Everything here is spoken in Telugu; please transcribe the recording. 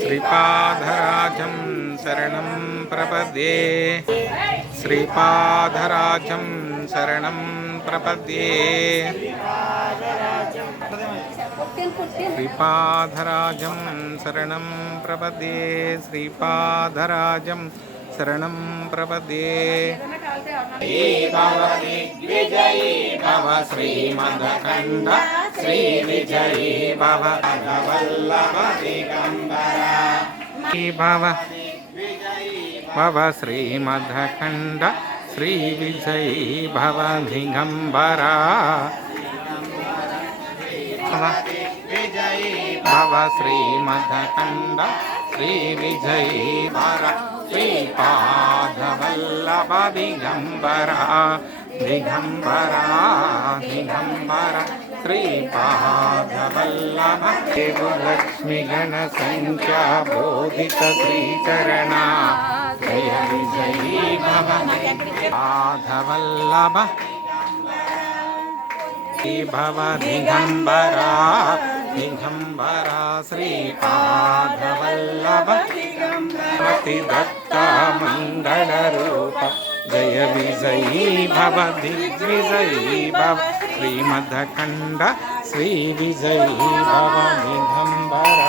శ్రీపాదరాజం శరణం ప్రపద్యే శ్రీపాదరాజం శరణం ప్రపద్యే శ్రీపాదరాజం శరణం ప్రపద్యే శ్రీపాదరాజం శరణం ప్రపద్యే భవ శ్రీమదకండ శ్రీ విజయీ భవ వల్లభ దిగంబర భవ భవ శ్రీమదకండ శ్రీ విజయీ భవ దిగంబర భవ శ్రీమదకండ శ్రీ విజయీ భర శ్రీపాదవల్లభ దిగంబర దిగంబర దిగంబర శ్రీపాదవల్లభ లక్ష్మి గణ సంఖ్యా బోధిత శ్రీచరణ జయ విజయీ భవ పాదవల్లభ భవ దిగంబర దిగంబర శ్రీపాదవల్లభ దత్త మంగళ రూప జయ విజయీ భవ దిగ్విజయీ భవ శ్రీమదకండ శ్రీ విజయీ భవ దిగంబర